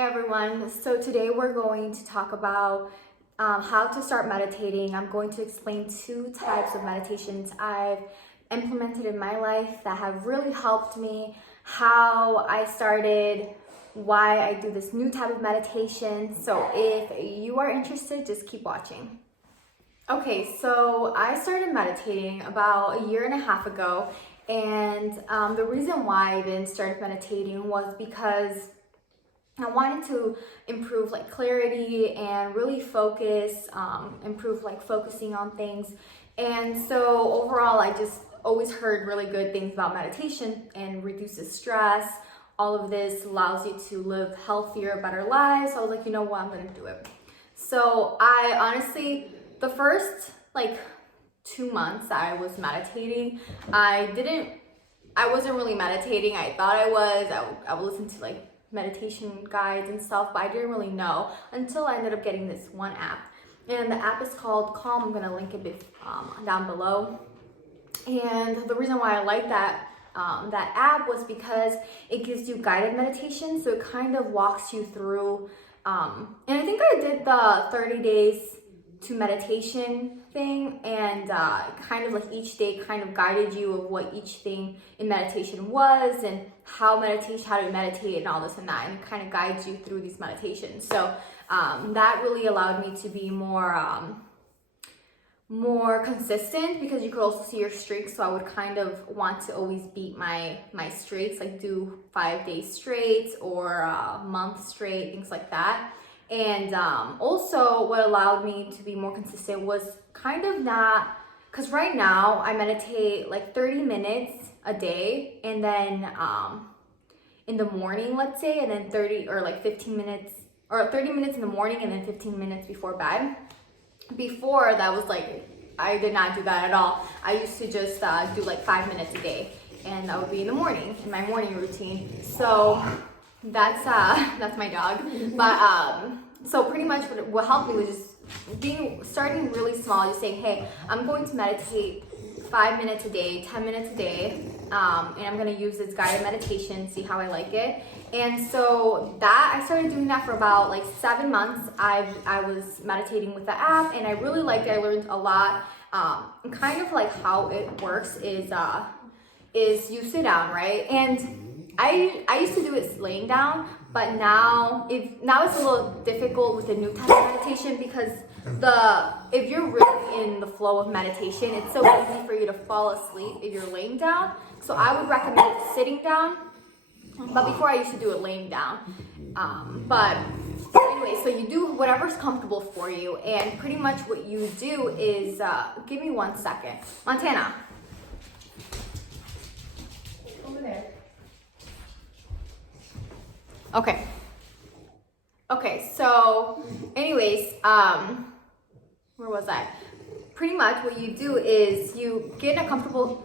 Hey everyone, so today we're going to talk about how to start meditating. I'm going to explain two types of meditations I've implemented in my life that have really helped me, how I started, why I do this new type of meditation. So if you are interested, just keep watching. Okay, so I started meditating about a year and a half ago, and the reason why I even started meditating was because I wanted to improve clarity and really focus, improve focusing on things. And so overall, I just always heard really good things about meditation and reduces stress. All of this allows you to live healthier, better lives. So I was like, you know what, I'm gonna do it. So I honestly, the first 2 months that I was meditating, I wasn't really meditating. I thought I was. I would listen to meditation guides and stuff, but I didn't really know until I ended up getting this one app. And the app is called Calm. I'm gonna link it down below. And the reason why I like that app was because it gives you guided meditation. So it kind of walks you through, and I think I did the 30 days to meditation thing, and kind of each day kind of guided you of what each thing in meditation was and how to meditate and all this and that, and it kind of guides you through these meditations. So that really allowed me to be more consistent, because you could also see your streaks. So I would kind of want to always beat my streaks, do 5 days straight or a month straight, things like that. And also what allowed me to be more consistent was kind of not, because right now I meditate 30 minutes a day, and then in the morning, let's say, and then 30 or 15 minutes, or 30 minutes in the morning and then 15 minutes before bed. Before that was I did not do that at all. I used to just do 5 minutes a day, and that would be in the morning, in my morning routine. So that's my dog. But so pretty much what helped me was just starting really small, just saying, hey, I'm going to meditate 5 minutes a day, 10 minutes a day, and I'm gonna use this guided meditation, see how I like it. And so that I started doing that for about 7 months. I was meditating with the app, and I really liked it. I learned a lot. And kind of how it works is you sit down, right? And I used to do it laying down, but now it's a little difficult with the new type of meditation, because if you're really in the flow of meditation, it's so easy for you to fall asleep if you're laying down. So I would recommend sitting down, but before I used to do it laying down. But anyway, so you do whatever's comfortable for you, and pretty much what you do is, give me 1 second. Montana. Over there. Okay, so anyways, where was I? Pretty much what you do is you get in a comfortable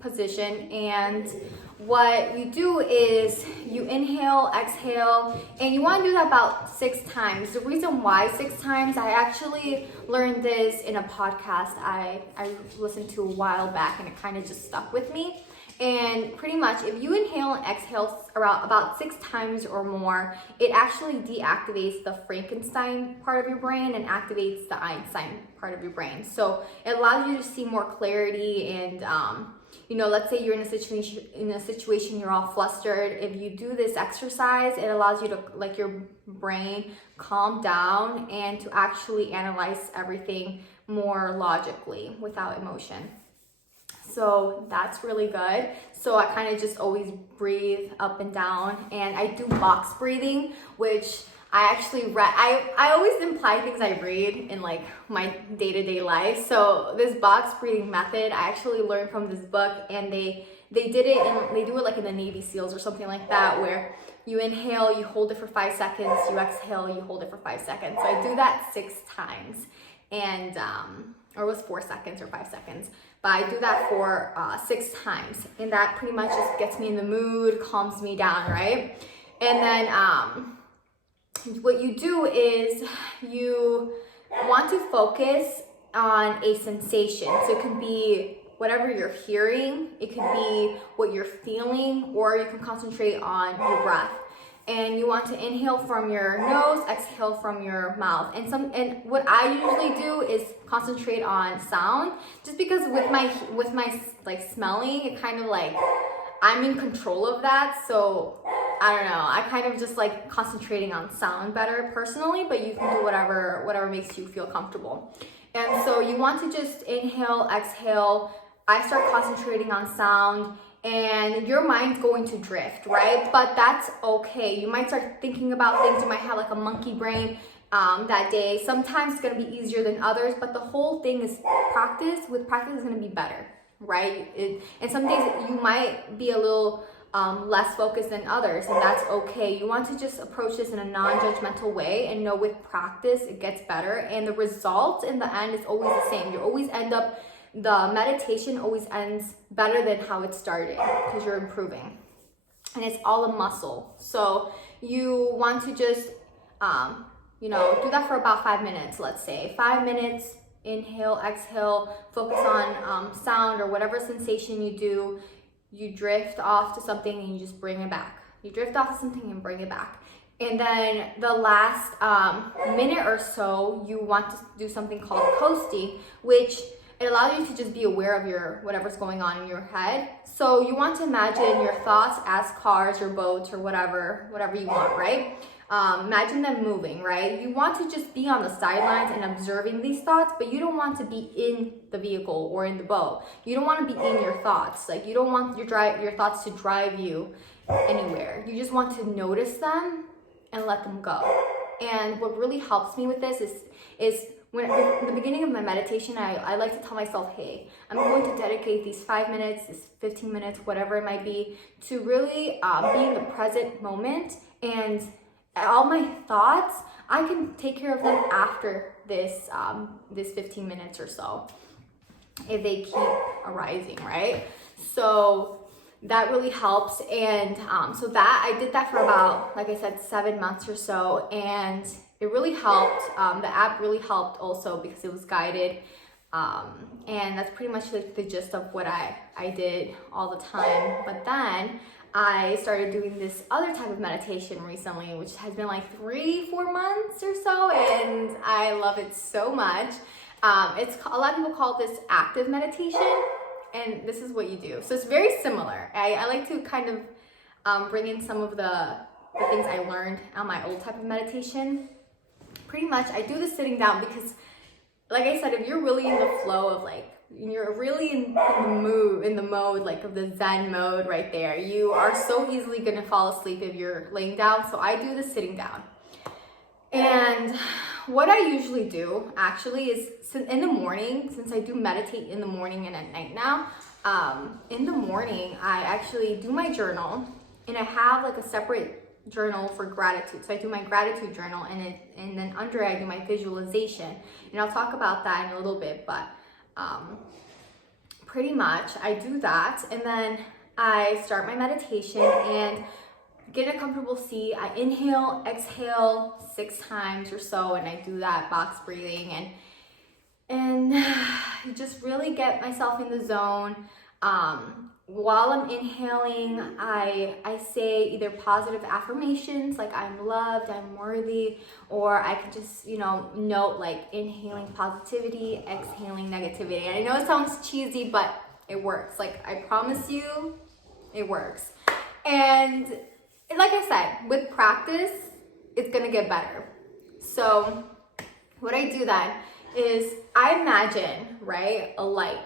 position, and what you do is you inhale, exhale, and you want to do that about 6 times. The reason why 6 times, I actually learned this in a podcast I listened to a while back, and it kind of just stuck with me. And pretty much if you inhale and exhale about 6 times or more, it actually deactivates the Frankenstein part of your brain and activates the Einstein part of your brain. So it allows you to see more clarity, and let's say you're in a situation you're all flustered. If you do this exercise, it allows you to your brain calm down and to actually analyze everything more logically without emotion. So that's really good. So I kind of just always breathe up and down, and I do box breathing, which I actually read. I always imply things I read in my day-to-day life. So this box breathing method I actually learned from this book, and they do it in the Navy SEALs or something like that, where you inhale, you hold it for 5 seconds, you exhale, you hold it for 5 seconds. So I do that 6 times, and or it was 4 seconds or 5 seconds, but I do that for 6 times, and that pretty much just gets me in the mood, calms me down, right? And then what you do is you want to focus on a sensation. So it can be whatever you're hearing, it could be what you're feeling, or you can concentrate on your breath. and you want to inhale from your nose, exhale from your mouth. And what I usually do is concentrate on sound, just because with my like smelling, it kind of like I'm in control of that. So I don't know, I kind of just like concentrating on sound better personally, but you can do whatever makes you feel comfortable. And so you want to just inhale, exhale. I start concentrating on sound, and your mind's going to drift, right? But that's okay. You might start thinking about things. You might have like a monkey brain that day. Sometimes it's gonna be easier than others, but the whole thing is practice. With practice, it's gonna be better, right? And some days you might be a little less focused than others, and that's okay. You want to just approach this in a non-judgmental way and know with practice it gets better, and the result in the end is always the same. You always end up, the meditation always ends better than how it started, because you're improving, and it's all a muscle. So you want to just do that for about 5 minutes. Let's say 5 minutes, inhale, exhale, focus on sound or whatever sensation you do. You drift off to something and you just bring it back. You drift off to something and bring it back. And then the last minute or so, you want to do something called coasting, which it allows you to just be aware of whatever's going on in your head. So you want to imagine your thoughts as cars or boats or whatever you want, right? Imagine them moving, right? You want to just be on the sidelines and observing these thoughts, but you don't want to be in the vehicle or in the boat. You don't want to be in your thoughts. Like, you don't want your thoughts to drive you anywhere. You just want to notice them and let them go. And what really helps me with this is when in the beginning of my meditation, I like to tell myself, hey, I'm going to dedicate these 5 minutes, this 15 minutes, whatever it might be, to really be in the present moment. And all my thoughts, I can take care of them after this 15 minutes or so, if they keep arising, right? So that really helps. And so that I did that for about, like I said, 7 months or so, and it really helped. The app really helped also because it was guided, and that's pretty much like the gist of what I did all the time. But then I started doing this other type of meditation recently, which has been like 3-4 months or so, and I love it so much. It's a lot of people call this active meditation, and this is what you do. So it's very similar. I like to kind of bring in some of the things I learned on my old type of meditation. Pretty much, I do this sitting down because, like I said, if you're really in the flow of like, you're really in the mode like of the Zen mode right there, you are so easily gonna fall asleep if you're laying down. So I do this sitting down. And what I usually do actually is in the morning, since I do meditate in the morning and at night now, in the morning I actually do my journal, and I have like a separate journal for gratitude. So I do my gratitude journal, and then under it I do my visualization, and I'll talk about that in a little bit. But pretty much I do that, and then I start my meditation and get in a comfortable seat. I inhale, exhale 6 times or so, and I do that box breathing, and just really get myself in the zone. While I'm inhaling, I say either positive affirmations like I'm loved, I'm worthy, or I can just, note like inhaling positivity, exhaling negativity. And I know it sounds cheesy, but it works. Like, I promise you, it works. And like I said, with practice, it's gonna get better. So what I do then is I imagine, right, a light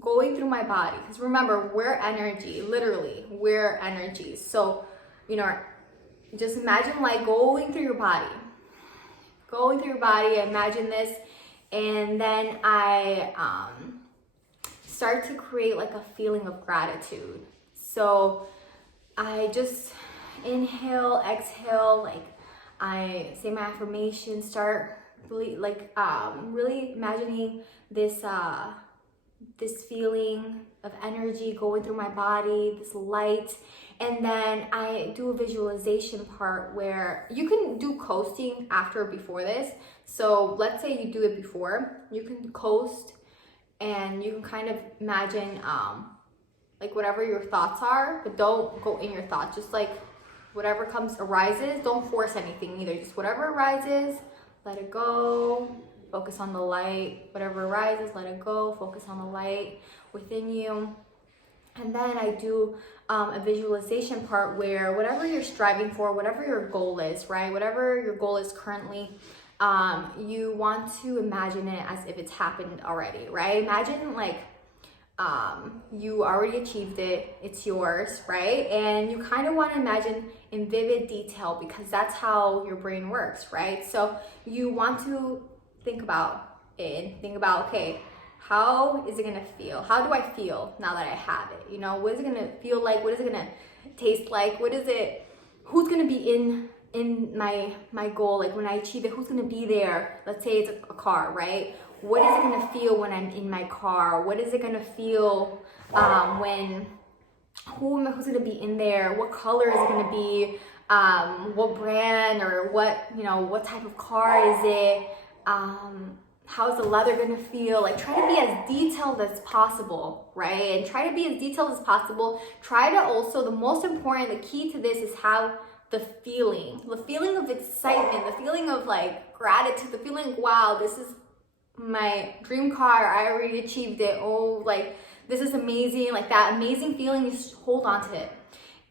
going through my body, because remember, we're energy, literally, we're energy. So, just imagine light going through your body. Imagine this, and then I start to create like a feeling of gratitude. So I just inhale, exhale, like I say my affirmations, start really really imagining this feeling of energy going through my body, this light. And then I do a visualization part where you can do coasting after or before this. So let's say you do it before, you can coast and you can kind of imagine like whatever your thoughts are, but don't go in your thoughts. Just like whatever arises, don't force anything either. Just whatever arises, let it go. Focus on the light. Whatever arises, let it go. Focus on the light within you. And then I do a visualization part where whatever you're striving for, whatever your goal is, right? Whatever your goal is currently, you want to imagine it as if it's happened already, right? Imagine like you already achieved it, it's yours, right? And you kind of want to imagine in vivid detail because that's how your brain works, right? So you want to think about it, think about, okay, how is it gonna feel? How do I feel now that I have it? You know, what is it gonna feel like? What is it gonna taste like? What is it, who's gonna be in my goal? Like when I achieve it, who's gonna be there? Let's say it's a car, right? What is it gonna feel when I'm in my car? What is it gonna feel who's gonna be in there? What color is it gonna be? What brand or what, you know, what type of car is it? How's the leather gonna feel? Like try to be as detailed as possible, right? And try to be as detailed as possible. Try to also, the most important, the key to this is how the feeling of excitement, the feeling of like gratitude, the feeling, wow, this is my dream car, I already achieved it. Oh, like this is amazing. Like that amazing feeling, just hold on to it.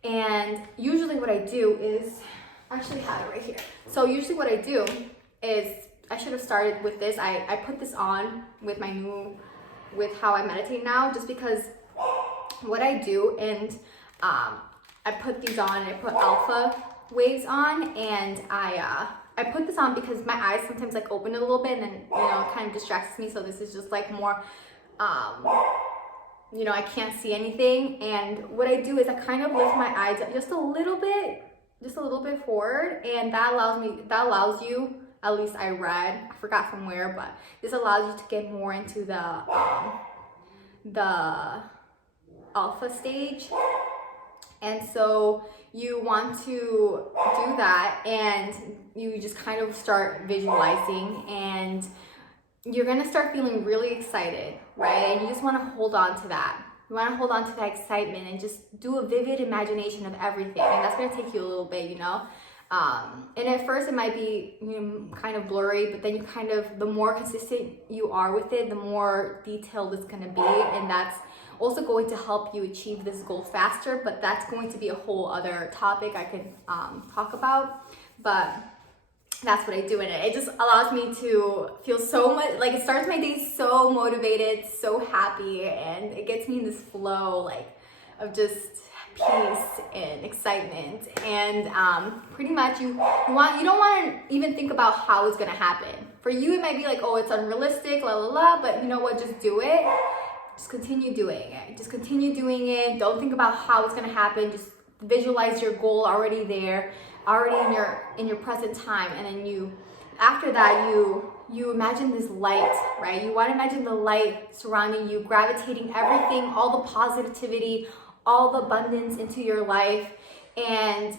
And usually what I do is, I actually have it right here. So usually what I do is, I should have started with this. I put this on with with how I meditate now, just because what I do, and I put these on, and I put alpha waves on, and I put this on because my eyes sometimes like open a little bit, and then, you know, it kind of distracts me. So this is just like more, you know, I can't see anything. And what I do is I kind of lift my eyes up just a little bit forward, and that allows you, at least I read, I forgot from where, but this allows you to get more into the alpha stage. And so you want to do that, and you just kind of start visualizing, and you're gonna start feeling really excited, right? And you just wanna hold on to that. You wanna hold on to that excitement and just do a vivid imagination of everything. And that's gonna take you a little bit, you know? And at first it might be, you know, kind of blurry, but then you kind of, the more consistent you are with it, the more detailed it's gonna be. And that's also going to help you achieve this goal faster, but that's going to be a whole other topic I could talk about. But that's what I do in it. It just allows me to feel so much, like it starts my day so motivated, so happy, and it gets me in this flow like of just peace and excitement. And pretty much you don't want to even think about how it's gonna happen. For you it might be like, oh, it's unrealistic, la la la, but you know what, just do it. Just continue doing it. Just continue doing it. Don't think about how it's gonna happen. Just visualize your goal already there, already in your present time. And then after that you imagine this light, right? You want to imagine the light surrounding you, gravitating everything, all the positivity, all the abundance into your life. And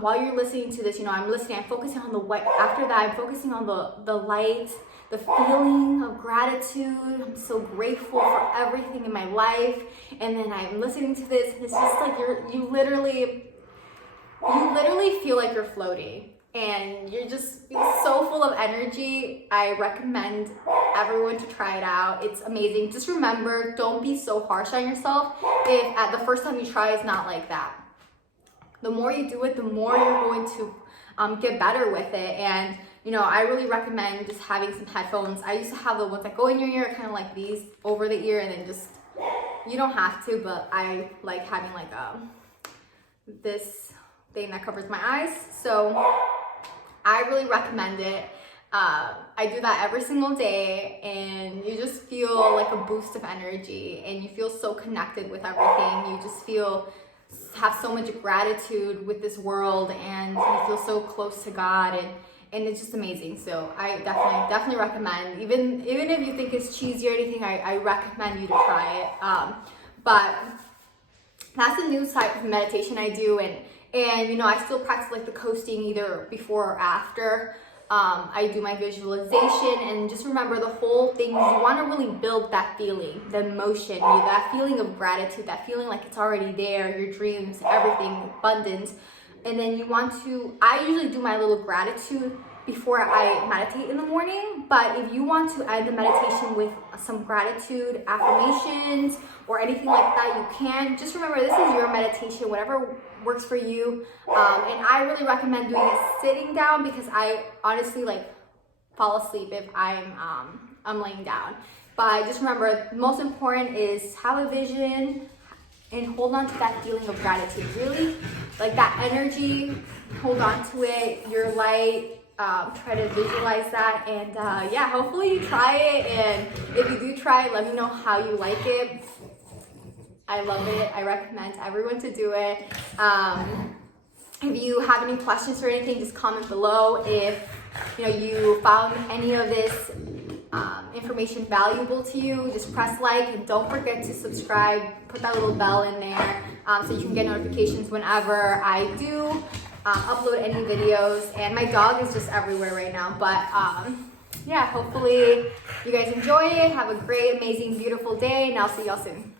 while you're listening to this, you know, I'm focusing on the white. After that, I'm focusing on the light, the feeling of gratitude. I'm so grateful for everything in my life. And then I'm listening to this, and it's just like you literally feel like you're floating, and you're just so full of energy. I recommend everyone to try it out. It's amazing. Just remember, don't be so harsh on yourself if at the first time you try it's not like that. The more you do it, the more you're going to get better with it. And you know, I really recommend just having some headphones. I used to have the ones that go in your ear, kind of like these over the ear, and then just, you don't have to, but I like having like this thing that covers my eyes. So I really recommend it. I do that every single day, and you just feel like a boost of energy, and you feel so connected with everything. You just have so much gratitude with this world, and you feel so close to God, and it's just amazing. So I definitely recommend, even if you think it's cheesy or anything, I recommend you to try it. But that's a new type of meditation I do, and you know, I still practice like the coasting either before or after. I do my visualization, and just remember, the whole thing is you want to really build that feeling, the emotion, that feeling of gratitude, that feeling like it's already there, your dreams, everything, abundance. And then you want to, I usually do my little gratitude before I meditate in the morning, but if you want to add the meditation with some gratitude affirmations or anything like that, you can. Just remember, this is your meditation, whatever works for you. And I really recommend doing it sitting down, because I honestly like fall asleep if I'm laying down. But just remember, most important is have a vision and hold on to that feeling of gratitude. Really, like that energy, hold on to it. Your light. Try to visualize that, and yeah, hopefully you try it, and if you do try it, let me know how you like it. I love it. I recommend everyone to do it. If you have any questions or anything, just comment below. If you found any of this information valuable to you, just press like, and don't forget to subscribe. Put that little bell in there so you can get notifications whenever I do upload any videos. And my dog is just everywhere right now, but yeah, hopefully you guys enjoy it. Have a great, amazing, beautiful day, and I'll see y'all soon.